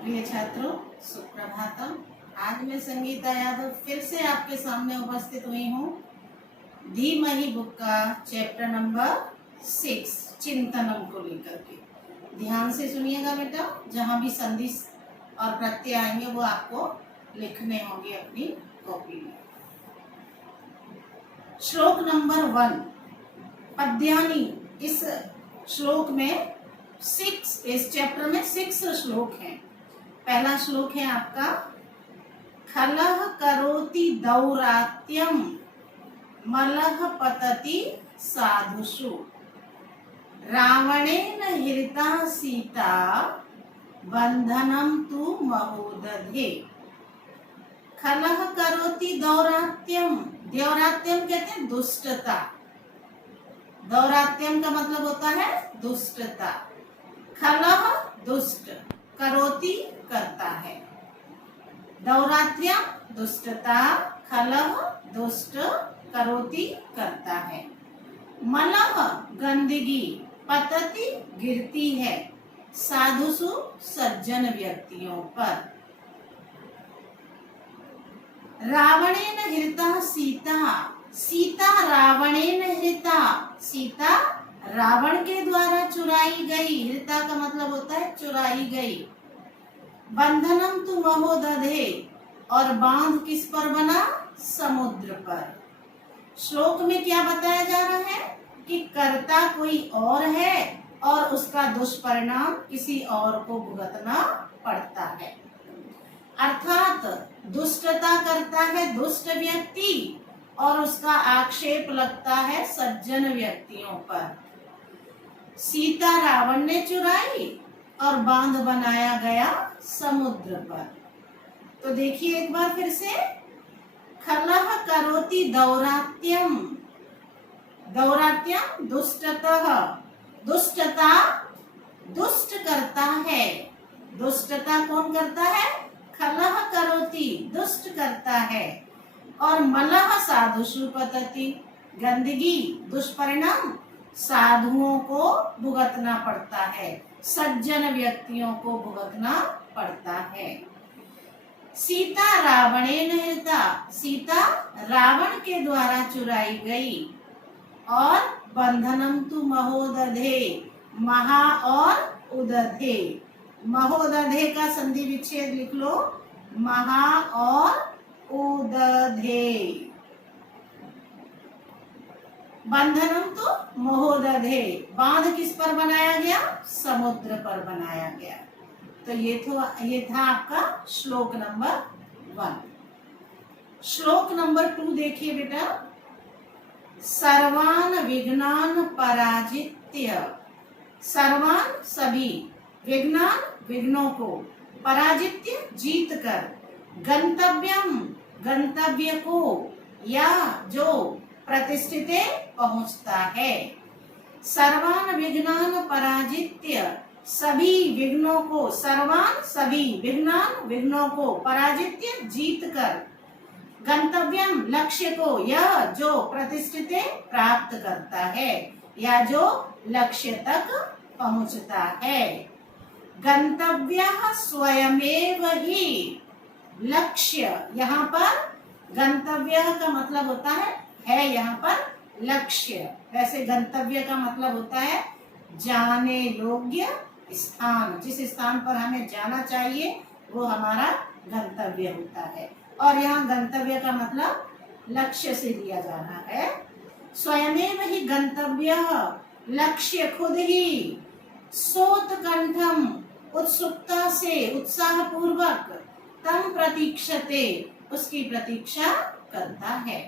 प्रिय छात्रों, सुप्रभातम। आज मैं संगीता यादव फिर से आपके सामने उपस्थित हुई हूँ धीमहि बुक का चैप्टर नंबर 6 चिंतनम को लेकर के। ध्यान से सुनिएगा बेटा, जहाँ भी संधि और प्रत्यय आएंगे वो आपको लिखने होंगे अपनी कॉपी में। श्लोक नंबर 1 पद्यानी। इस श्लोक में इस चैप्टर में 6 श्लोक हैं। पहला श्लोक है आपका खलह करोति दौरात्यम मलह पतति साधुषु रावणेन हृता सीता बंधनम तु महोदधे। खलह करोति दौरात्यम। दौरात्यम कहते हैं दुष्टता। दौरात्यम का मतलब होता है दुष्टता। खलह दुष्ट, करोति करता है। दौरात्यम दुष्टता, खलह दुष्ट, करोति करता है। मलह गंदगी, पतति गिरती है, साधुसु सज्जन व्यक्तियों पर। रावणेन हृता सीता। सीता रावणेन हृता। सीता रावण के द्वारा चुराई गई। हृता का मतलब होता है चुराई गई। बंधनम तु महोदधे, और बांध किस पर बना? समुद्र पर। श्लोक में क्या बताया जा रहा है कि कर्ता कोई और है और उसका दुष्परिणाम किसी और को भुगतना पड़ता है। अर्थात दुष्टता करता है दुष्ट व्यक्ति और उसका आक्षेप लगता है सज्जन व्यक्तियों पर। सीता रावण ने चुराई और बांध बनाया गया समुद्र पर। तो देखिए एक बार फिर से, खलह करोति दौरात्यम। दौरात्यम दुष्टतः, दुष्टता दुष्ट करता है। दुष्टता कौन करता है? खलह करोति दुष्ट करता है। और मलह साधुषु पतति, गंदगी दुष्परिणाम साधुओं को भुगतना पड़ता है, सज्जन व्यक्तियों को भुगतना पड़ता है। सीता रावणेन हृता। सीता रावण के द्वारा चुराई गई। और बंधनम तु महोदधे, महा और उदधे। महोदधे का संधि विच्छेद लिख लो, महा और उदधे। बंधनम तो महोदधे, बांध किस पर बनाया गया? समुद्र पर बनाया गया। तो ये था आपका श्लोक नंबर 1। श्लोक नंबर 2 देखिए बेटा। सर्वान विघ्नान पराजित्य। सर्वान सभी, विघ्नान विघ्नों को, पराजित्य जीत कर, गंतव्यम गंतव्य को, या जो प्रतिष्ठिते पहुंचता है। सर्वान विघ्नान पराजित्य, सभी विघ्नों को, सर्वान सभी, विघ्नान विघ्नों को, पराजित्य जीत कर, गंतव्यम लक्ष्य को, यह जो प्रतिष्ठिते प्राप्त करता है या जो लक्ष्य तक पहुंचता है। गंतव्यः स्वयमेव ही। लक्ष्य, यहाँ पर गंतव्य का मतलब होता है यहाँ पर लक्ष्य। वैसे गंतव्य का मतलब होता है जाने योग्य स्थान। जिस स्थान पर हमें जाना चाहिए वो हमारा गंतव्य होता है। और यहाँ गंतव्य का मतलब लक्ष्य से लिया जा रहा है। स्वयमेव ही गंतव्य, लक्ष्य खुद ही, सोत्कंठम उत्सुकता से, उत्साह पूर्वक, तम प्रतीक्षते उसकी प्रतीक्षा करता है।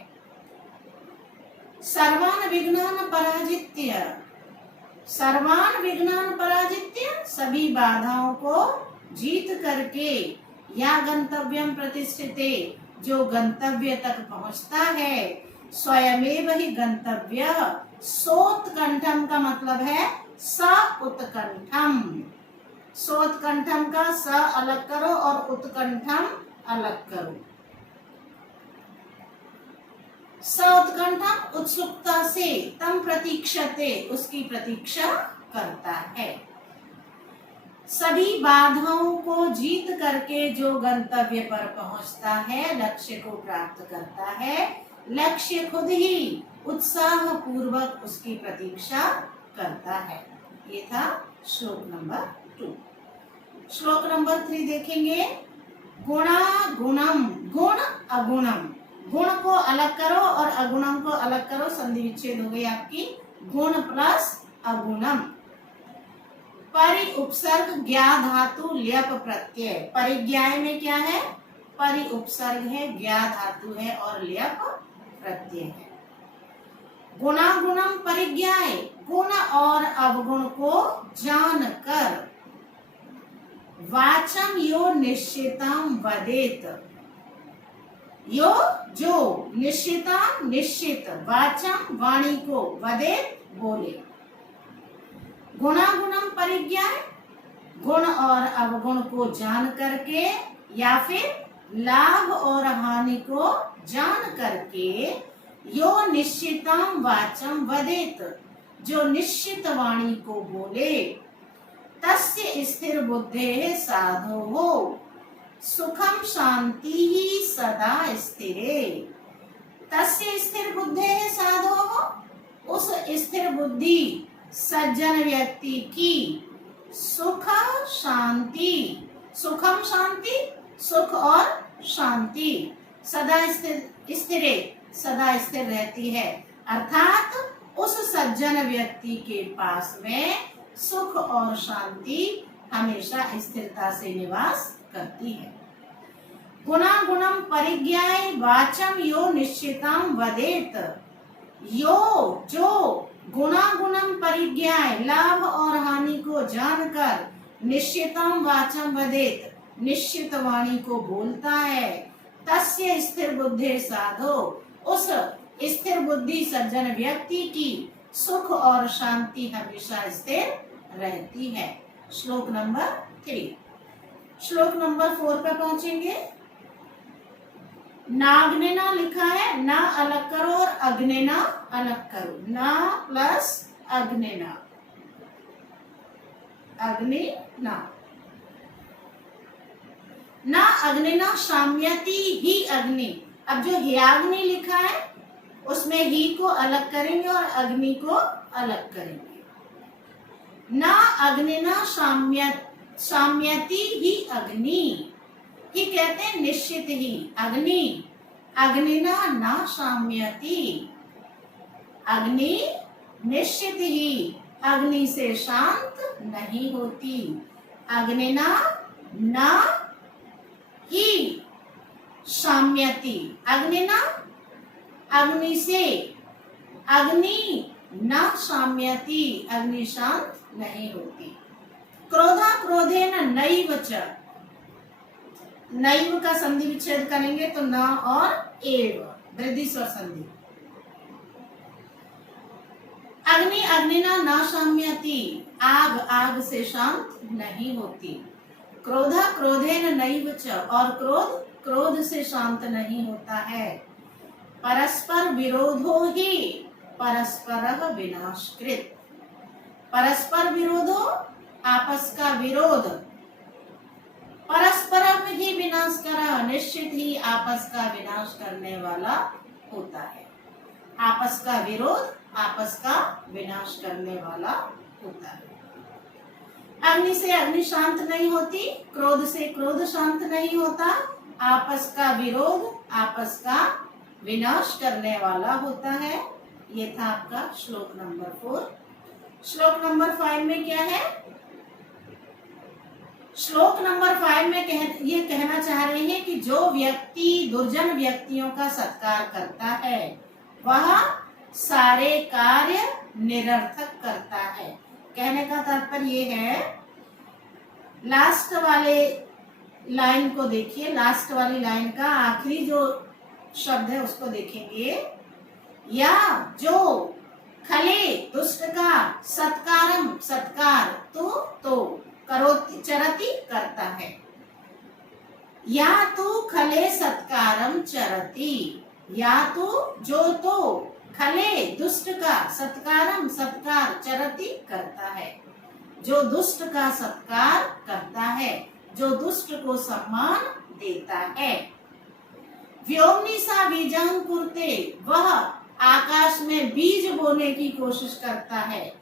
सर्वान विघ्नान पराजित्य। सर्वान विघ्नान पराजित्य, सभी बाधाओं को जीत करके, या गंतव्यम प्रतिष्ठिते, जो गंतव्य तक पहुंचता है। स्वयमेव ही गंतव्य। सोत्कंठम का मतलब है स उत्कंठम। सोत्कंठम का स अलग करो और उत्कंठम अलग करो। सोत्कंठम उत्सुकता से, तम प्रतीक्षते उसकी प्रतीक्षा करता है। सभी बाधाओं को जीत करके जो गंतव्य पर पहुंचता है, लक्ष्य को प्राप्त करता है, लक्ष्य खुद ही उत्साह पूर्वक उसकी प्रतीक्षा करता है। ये था श्लोक नंबर 2। श्लोक नंबर 3 देखेंगे। गुणा गुणम, गुण अगुणम। गुण को अलग करो और अगुणम को अलग करो, संधि विच्छेद हो गई आपकी। गुण प्लस अगुणम। परि उपसर्ग ज्ञा धातु ल्यप प्रत्यय। परिज्ञाय में क्या है? परि उपसर्ग है, ज्ञा धातु है और ल्यप प्रत्यय है। गुणागुणम परिज्ञाय, गुण और अवगुण को जानकर। वाचम यो निश्चितम वदेत। यो जो, निश्चितम निश्चित, वाचम वाणी को, वदेत बोले। गुणागुणम परिज्ञाय, गुण और अवगुण को जान करके या फिर लाभ और हानि को जान करके। यो निश्चितम वाचम वदेत, जो निश्चित वाणी को बोले। तस्य स्थिर बुद्धे साधो हो, सुखम शांति ही सदा स्थिरे। तस्य स्थिर बुद्धे साधो हो, उस स्थिर बुद्धि सज्जन व्यक्ति की सुख शांति, सुखम शांति, सुख और शांति सदा स्थिरे, सदा स्थिर रहती है। अर्थात उस सज्जन व्यक्ति के पास में सुख और शांति हमेशा स्थिरता से निवास करती है। गुणा गुणम परिज्ञाय वाचम यो निश्चितम वदेत। यो जो गुणा गुणम परिज्ञाय, लाभ और हानि को जानकर, निश्चितम वाचम वदेत, निश्चित वाणी को बोलता है। तस्य स्थिर बुद्धि साधो, उस स्थिर बुद्धि सज्जन व्यक्ति की सुख और शांति हमेशा स्थिर रहती है। श्लोक नंबर 3। श्लोक नंबर 4 पे पहुंचेंगे। नाग्नेना लिखा है, ना अलग करो और अग्नेना अलग करो। ना प्लस अग्नेना, अग्निना। ना अग्निना शाम्यति ही अग्नि। अब जो ह्याग्नि लिखा है उसमें ही को अलग करेंगे और अग्नि को अलग करेंगे। ना अग्निना शाम्यति ही अग्नि। ही कहते हैं निश्चित ही, अग्नि। अग्निना ना शाम्यति, अग्नि निश्चित ही अग्नि से शांत नहीं होती। अग्निना ना ही शाम्यति, अग्निना अग्नि से, अग्नि न शाम्यति, अग्नि शांत नहीं होती। क्रोधा क्रोधेन नैव च, नैव का संधि विच्छेद करेंगे तो न और एव, वृद्धि स्वर संधि। अग्नि अग्निना न शाम्यति, आग आग से शांत नहीं होती। क्रोधा क्रोधेन नैव च, और क्रोध क्रोध से शांत नहीं होता है। परस्पर विरोधो ही परस्पर विनाशकृत। परस्पर विरोधो, आपस का विरोध। परस्पर ही विनाश करा, निश्चित ही आपस का विनाश करने वाला होता है। आपस का विरोध आपस का विनाश करने वाला होता है। अग्नि से अग्नि शांत नहीं होती, क्रोध से क्रोध शांत नहीं होता। आपस का विरोध आपस का विनाश करने वाला होता है। ये था आपका श्लोक नंबर 4। श्लोक नंबर 5 में क्या है? श्लोक नंबर 5 में ये कहना चाह रहे हैं कि जो व्यक्ति दुर्जन व्यक्तियों का सत्कार करता है वह सारे कार्य निरर्थक करता है। कहने का तात्पर्य ये है, लास्ट वाले लाइन को देखिए, लास्ट वाली लाइन का आखिरी जो शब्द है उसको देखेंगे। या जो खले दुष्ट का सत्कारम, सत्कार तो करोति चरति करता है। या तो खले सत्कारम चरति, या तो जो खले दुष्ट का सत्कारम सत्कार चरति करता है। जो दुष्ट का सत्कार करता है, जो दुष्ट को सम्मान देता है। व्योमनी सा बीजं कुरुते, वह आकाश में बीज बोने की कोशिश करता है।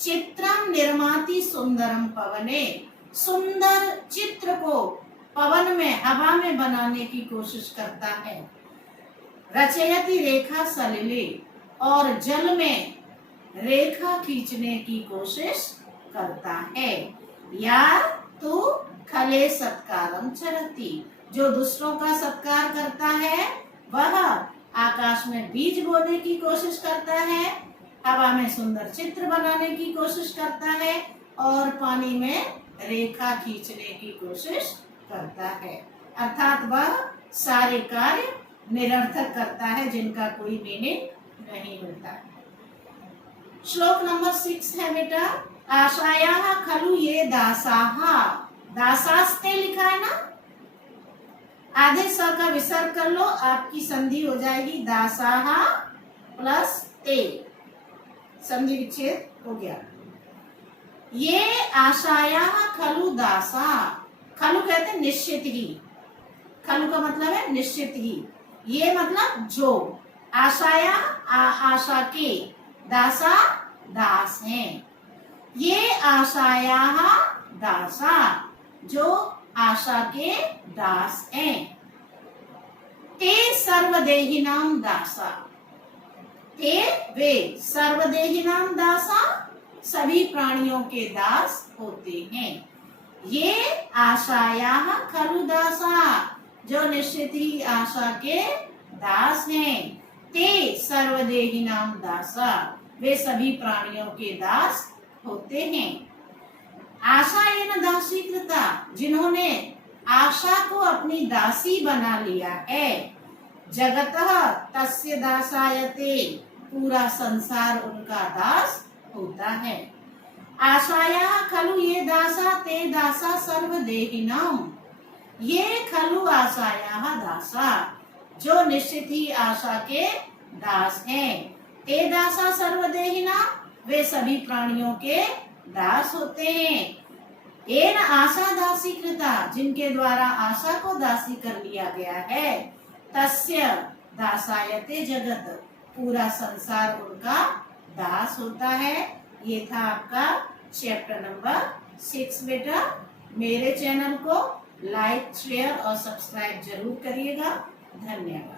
चित्रम निर्माति सुंदरम पवने, सुंदर चित्र को पवन में, हवा में बनाने की कोशिश करता है। रचयति रेखा सलिले, और जल में रेखा खींचने की कोशिश करता है। यार तू खले सत्कारम चरती, जो दूसरों का सत्कार करता है वह आकाश में बीज बोने की कोशिश करता है, हवा में सुंदर चित्र बनाने की कोशिश करता है और पानी में रेखा खींचने की कोशिश करता है। अर्थात वह सारे कार्य निरर्थक करता है जिनका कोई मीनिंग नहीं होता। श्लोक नंबर 6 है बेटा, आशायाः खलु ये दासाः, दासास्ते लिखा है ना, आधे स का विसर्ग कर लो, आपकी संधि हो जाएगी दासाः प्लस ते, संधि विच्छेद हो गया। ये आशायाः खलु दासा, खलु कहते हैं निश्चित ही, खलु का मतलब है निश्चित ही, ये मतलब जो, आशाया आशा के, दासा दास हैं। ये आशायाः दासा, जो आशा के दास हैं। ते सर्वदेहिनां दासा, ते वे सर्वदेहिनां दासा, सभी प्राणियों के दास होते हैं। ये आशायाः खलु दासा, जो निश्चित ही आशा के दास हैं। ते सर्वदेहिनां दासा, वे सभी प्राणियों के दास होते हैं। आशायेन दासीकृता, जिन्होंने आशा को अपनी दासी बना लिया है। जगतः तस्य दासायते, पूरा संसार उनका दास होता है। आशायाः खलु ये दासा ते दासा सर्वदेहिनां, ये खलु आशायाः दासा, जो निश्चित ही आशा के दास हैं। ते दासा सर्वदेहिनां, वे सभी प्राणियों के दास होते हैं। येन आशा दासीकृता, जिनके द्वारा आशा को दासी कर लिया गया है। तस्य दासायते जगत, पूरा संसार उनका दास होता है। ये था आपका चैप्टर नंबर 6 बेटा। मेरे चैनल को लाइक, शेयर और सब्सक्राइब जरूर करिएगा। धन्यवाद।